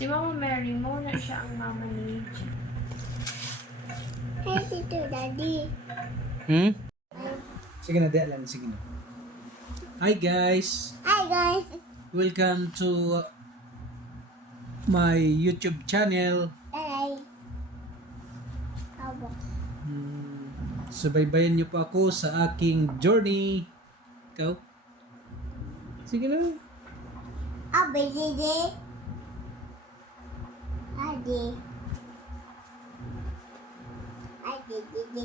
Si Mama Mary mo na siya ang mama ni Jim. Hey, Tito Daddy. Sige na, di alam. Sige na. Hi guys! Hi, guys. Welcome to my YouTube channel. Hey. Abo. Subaybayan niyo po ako sa aking journey. Ikaw? Sige na. Abo, Didi. Daddy. Daddy, Didi.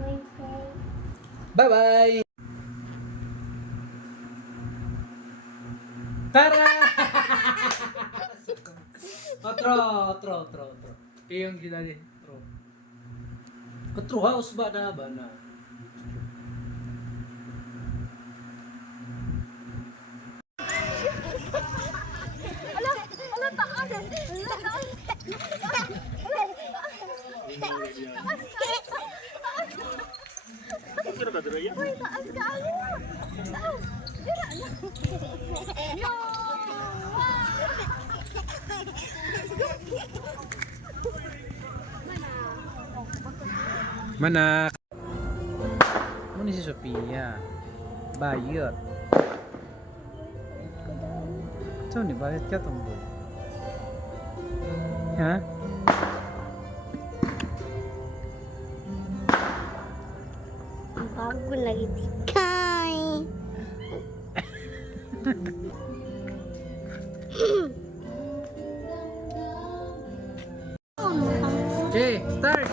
Wednesday. Bye-bye! Tara! Otro. Yung ginali. Otro house ba na ba na? Mana? Ano si Sophia? Bayot. Saan ni bayot ka tumboy? Ha? Bago lagi tikay. Okay, start!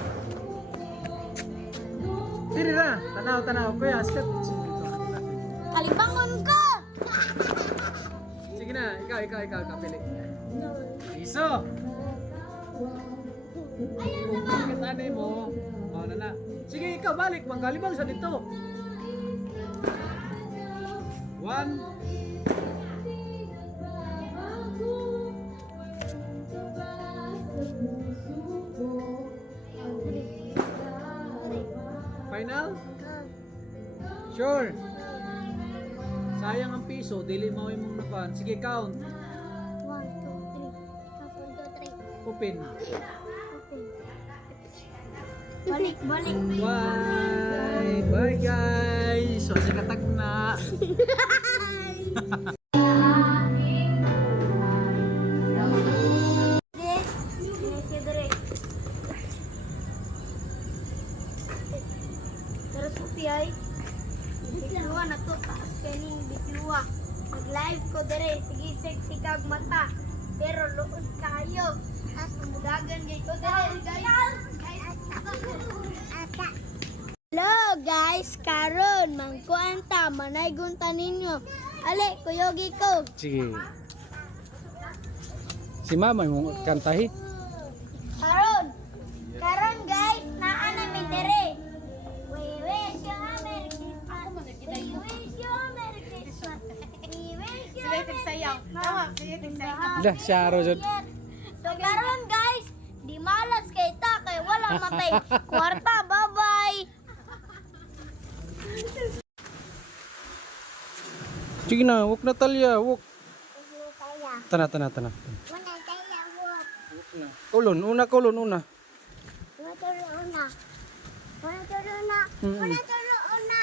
Tiri na! Tanaw. Kuya, sikat. Alibangon ko! Sige na, ikaw, pili. Iso! Sikat anay mo. O, na. Sige, ikaw, balik. Manggalibang sa dito. 1. Final? Sure. Sayang ang piso, dili mo imong nakuan. Sige, count. 1, 2, 3. Open. Balik. Bye guys. So, sikatag na. Bitiwa na to, taas kaning bitiwa. Nag-live ko dire, sige sexy kag mata. Pero luod kayo. At umudagan gay ko dire, guys. Hello guys, karon mangkuanta manaygunta ninyo. Ale, kuyogi ko. Sige. Si mama yung kantahi. Karon guys, naa na mi dire. We wish you a Merry Christmas. We wish you a Merry Christmas. We wish you a Merry Christmas. Dah, siya ro jud. So karon guys, di malas kay ta kay wala matay. Kwarta, bye-bye. Sige na, wag na talya, wag. Tana. Wala tayo wak. Kulon, una. Wala turo una. Mm-mm. Wala turo una.